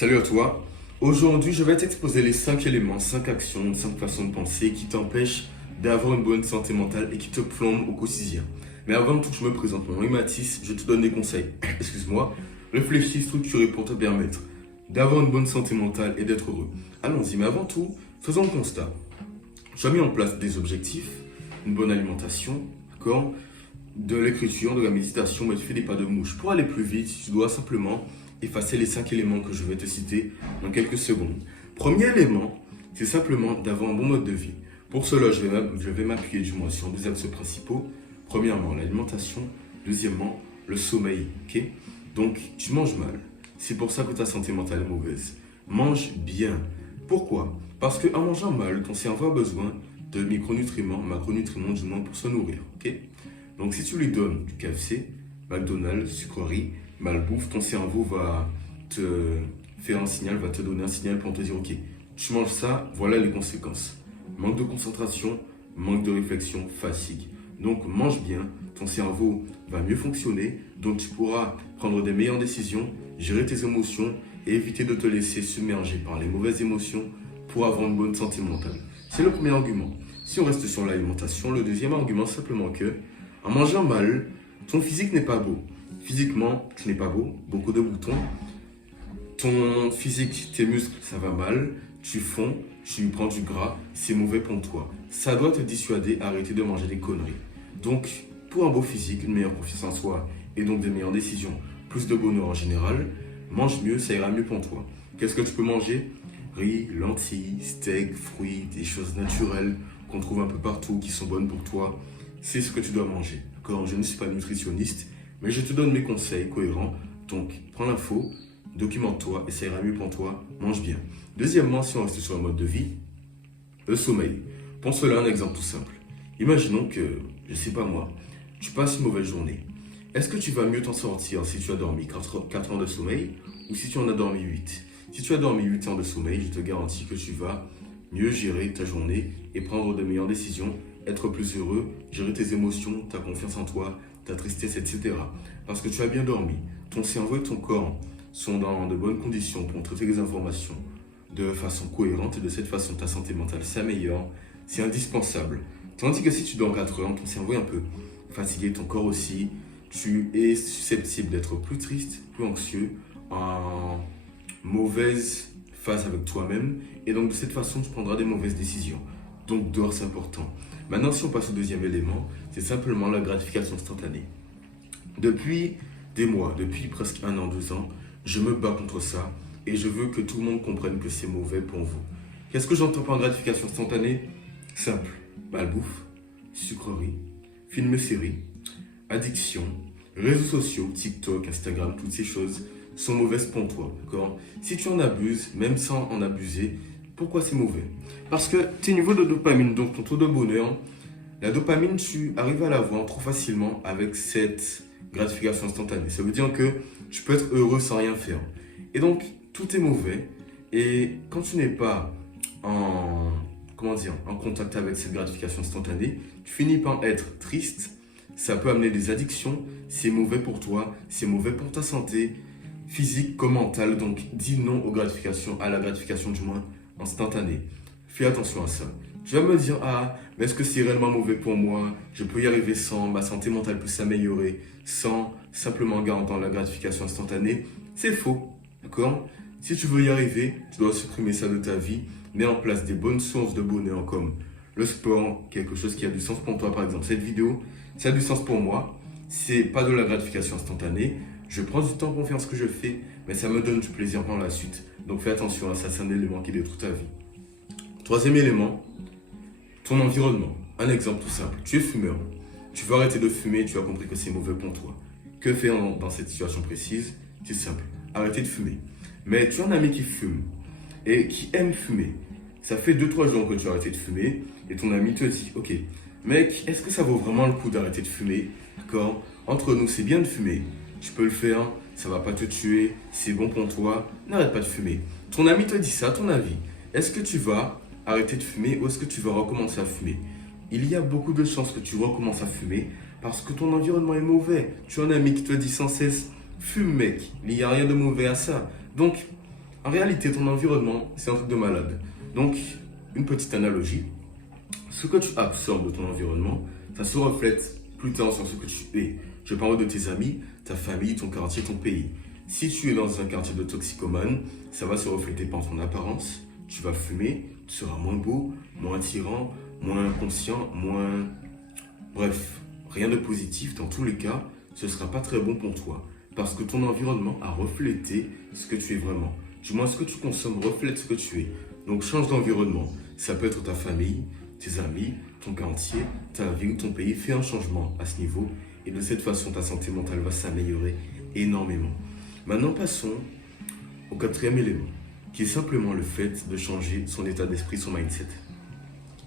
Salut à toi. Aujourd'hui, je vais t'exposer les 5 éléments, 5 actions, 5 façons de penser qui t'empêchent d'avoir une bonne santé mentale et qui te plombent au quotidien. Mais avant de tout, je me présente. Mon nom est Mathis, je te donne des conseils. Excuse-moi. Réfléchis, structurés pour te permettre d'avoir une bonne santé mentale et d'être heureux. Allons-y, mais avant tout, faisons le constat. Tu as mis en place des objectifs, une bonne alimentation, d'accord, de l'écriture, de la méditation, mais tu fais des pas de mouche. Pour aller plus vite, tu dois simplement effacer les 5 éléments que je vais te citer dans quelques secondes. Premier élément, c'est simplement d'avoir un bon mode de vie. Pour cela, je vais m'appuyer du moins sur deux axes principaux. Premièrement, l'alimentation. Deuxièmement, le sommeil. Ok. Donc, tu manges mal. C'est pour ça que ta santé mentale est mauvaise. Mange bien. Pourquoi? Parce qu'en mangeant mal, ton cerveau a besoin de micronutriments, macronutriments du moins pour se nourrir. Ok. Donc, si tu lui donnes du KFC, McDonald's, sucreries, malbouffe, ton cerveau va te faire un signal, va te donner un signal pour te dire ok, tu manges ça, voilà les conséquences. Manque de concentration, manque de réflexion, fatigue. Donc mange bien, ton cerveau va mieux fonctionner, donc tu pourras prendre des meilleures décisions, gérer tes émotions et éviter de te laisser submerger par les mauvaises émotions pour avoir une bonne santé mentale. C'est le premier argument. Si on reste sur l'alimentation, le deuxième argument, simplement que en mangeant mal, ton physique n'est pas beau. Physiquement, tu n'es pas beau, beaucoup de boutons. Ton physique, tes muscles, ça va mal. Tu fonds, tu prends du gras, c'est mauvais pour toi. Ça doit te dissuader, arrêter de manger des conneries. Donc, pour un beau physique, une meilleure confiance en soi et donc des meilleures décisions, plus de bonheur en général, mange mieux, ça ira mieux pour toi. Qu'est-ce que tu peux manger? Riz, lentilles, steak, fruits, des choses naturelles qu'on trouve un peu partout qui sont bonnes pour toi. C'est ce que tu dois manger. D'accord? Je ne suis pas nutritionniste, mais je te donne mes conseils cohérents. Donc, prends l'info, documente-toi et ça ira mieux pour toi. Mange bien. Deuxièmement, si on reste sur un mode de vie, le sommeil. Pour cela, un exemple tout simple. Imaginons que, je ne sais pas moi, tu passes une mauvaise journée. Est-ce que tu vas mieux t'en sortir si tu as dormi 4 heures de sommeil ou si tu en as dormi 8? Si tu as dormi 8 heures de sommeil, je te garantis que tu vas mieux gérer ta journée et prendre de meilleures décisions, être plus heureux, gérer tes émotions, ta confiance en toi, ta tristesse, etc. Parce que tu as bien dormi. Ton cerveau et ton corps sont dans de bonnes conditions pour traiter les informations de façon cohérente et de cette façon ta santé mentale s'améliore. C'est indispensable. Tandis que si tu dors 4 heures, ton cerveau est un peu fatigué, ton corps aussi, tu es susceptible d'être plus triste, plus anxieux, en mauvaise phase avec toi-même et donc de cette façon tu prendras des mauvaises décisions. Donc dors, c'est important. Maintenant, si on passe au deuxième élément, c'est simplement la gratification instantanée. Depuis des mois, depuis presque 1 an, 2 ans, je me bats contre ça et je veux que tout le monde comprenne que c'est mauvais pour vous. Qu'est-ce que j'entends par gratification instantanée? Simple. Malbouffe, sucrerie, films et séries, addiction, réseaux sociaux, TikTok, Instagram, toutes ces choses sont mauvaises pour toi. D'accord? Si tu en abuses, même sans en abuser, pourquoi c'est mauvais? Parce que tes niveaux de dopamine, donc ton taux de bonheur, la dopamine, tu arrives à l'avoir trop facilement avec cette gratification instantanée. Ça veut dire que tu peux être heureux sans rien faire. Et donc, tout est mauvais. Et quand tu n'es pas en contact avec cette gratification instantanée, tu finis par être triste. Ça peut amener des addictions. C'est mauvais pour toi. C'est mauvais pour ta santé physique comme mentale. Donc, dis non à la gratification du moins instantanée. Fais attention à ça. Tu vas me dire, ah, mais est-ce que c'est réellement mauvais pour moi? Je peux y arriver sans, ma santé mentale peut s'améliorer sans simplement garantir la gratification instantanée. C'est faux, d'accord? Si tu veux y arriver, tu dois supprimer ça de ta vie, mets en place des bonnes sources de bonheur comme le sport, quelque chose qui a du sens pour toi. Par exemple, cette vidéo, ça a du sens pour moi. C'est pas de la gratification instantanée. Je prends du temps pour faire ce que je fais, mais ça me donne du plaisir par la suite. Donc fais attention à ça, c'est un élément qui détruit ta vie. Troisième élément, ton environnement. Un exemple tout simple. Tu es fumeur. Tu veux arrêter de fumer, tu as compris que c'est mauvais pour toi. Que faire dans cette situation précise? C'est simple. Arrêter de fumer. Mais tu as un ami qui fume et qui aime fumer. Ça fait 2-3 jours que tu as arrêté de fumer et ton ami te dit, ok, mec, est-ce que ça vaut vraiment le coup d'arrêter de fumer? D'accord? Entre nous, c'est bien de fumer. Tu peux le faire, ça va pas te tuer, c'est bon pour toi. N'arrête pas de fumer. Ton ami te dit ça, ton avis. Est-ce que tu vas arrêter de fumer ou est-ce que tu vas recommencer à fumer? Il y a beaucoup de chances que tu recommences à fumer parce que ton environnement est mauvais. Tu as un ami qui te dit sans cesse, fume mec, il n'y a rien de mauvais à ça. Donc, En réalité, ton environnement, c'est un truc de malade. Donc, une petite analogie. Ce que tu absorbes de ton environnement, ça se reflète plus tard sur ce que tu es. Je parle de tes amis, ta famille, ton quartier, ton pays. Si tu es dans un quartier de toxicomanes, ça va se refléter par ton apparence. Tu vas fumer, tu seras moins beau, moins attirant, moins inconscient, moins... Bref, rien de positif. Dans tous les cas, ce ne sera pas très bon pour toi. Parce que ton environnement a reflété ce que tu es vraiment. Du moins, ce que tu consommes reflète ce que tu es. Donc, change d'environnement. Ça peut être ta famille, tes amis, ton quartier, ta vie ou ton pays. Fais un changement à ce niveau. Et de cette façon, ta santé mentale va s'améliorer énormément. Maintenant, passons au quatrième élément, qui est simplement le fait de changer son état d'esprit, son mindset.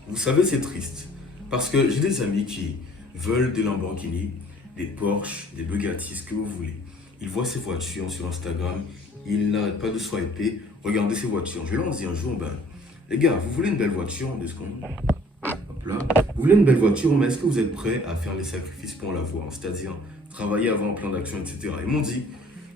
Vous savez, c'est triste. Parce que j'ai des amis qui veulent des Lamborghini, des Porsche, des Bugatti, ce que vous voulez. Ils voient ces voitures sur Instagram, ils n'arrêtent pas de swiper, regardez ces voitures. Je leur dis un jour, les gars, vous voulez une belle voiture, 2 secondes. Hop là. Vous voulez une belle voiture, mais est-ce que vous êtes prêts à faire les sacrifices pour l'avoir? C'est-à-dire travailler avant un plan d'action, etc. Ils m'ont dit,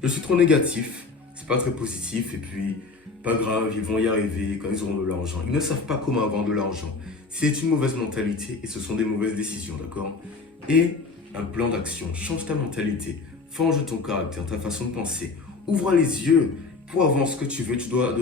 je suis trop négatif, c'est pas très positif, et puis pas grave, ils vont y arriver quand ils auront de l'argent. Ils ne savent pas comment avoir de l'argent. C'est une mauvaise mentalité et ce sont des mauvaises décisions, d'accord? Et un plan d'action, change ta mentalité, forge ton caractère, ta façon de penser, ouvre les yeux pour avoir ce que tu veux. Tu vas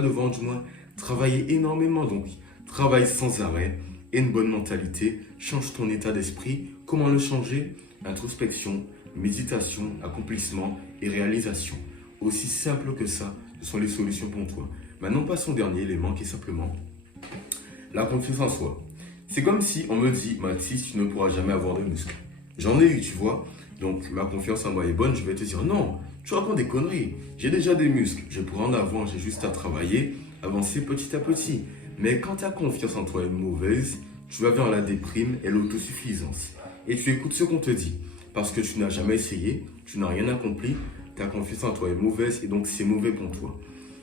devoir du moins travailler énormément, donc travaille sans arrêt et une bonne mentalité, change ton état d'esprit. Comment le changer? Introspection, méditation, accomplissement et réalisation. Aussi simple que ça, ce sont les solutions pour toi. Maintenant, passons au dernier élément qui est simplement la confiance en soi. C'est comme si on me dit, Mathis, tu ne pourras jamais avoir de muscles. J'en ai eu, tu vois. Donc, ma confiance en moi est bonne. Je vais te dire, non, tu racontes des conneries. J'ai déjà des muscles. Je pourrais en avoir. J'ai juste à travailler, avancer petit à petit. Mais quand ta confiance en toi est mauvaise, tu vas vers la déprime et l'autosuffisance. Et tu écoutes ce qu'on te dit. Parce que tu n'as jamais essayé, tu n'as rien accompli, ta confiance en toi est mauvaise et donc c'est mauvais pour toi.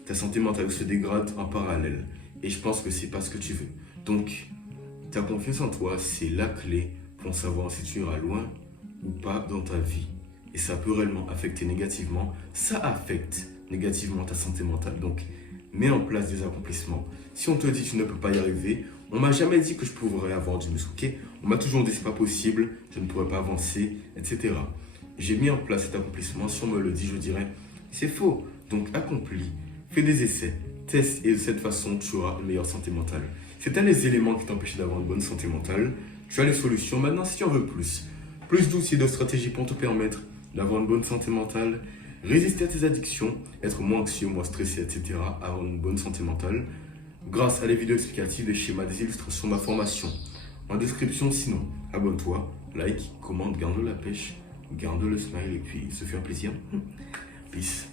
Ta santé mentale se dégrade en parallèle. Et je pense que c'est pas ce que tu veux. Donc, ta confiance en toi, c'est la clé pour savoir si tu iras loin ou pas dans ta vie. Et ça peut réellement affecter négativement. Ça affecte négativement ta santé mentale. Donc, mets en place des accomplissements. Si on te dit que tu ne peux pas y arriver, on m'a jamais dit que je pourrais avoir du muscle, ok? On m'a toujours dit que c'est pas possible, je ne pourrais pas avancer, etc. J'ai mis en place cet accomplissement. Si on me le dit, je dirais, c'est faux. Donc, accomplis, fais des essais, teste et de cette façon, tu auras une meilleure santé mentale. C'était les éléments qui t'empêchaient d'avoir une bonne santé mentale. Tu as les solutions. Maintenant, si tu en veux plus d'outils, de stratégies pour te permettre d'avoir une bonne santé mentale, résister à tes addictions, être moins anxieux, moins stressé, etc., avoir une bonne santé mentale, grâce à les vidéos explicatives, des schémas, des illustrations, ma formation. En description, sinon, abonne-toi, like, commente, garde la pêche, garde le smile et puis se fait un plaisir. Peace.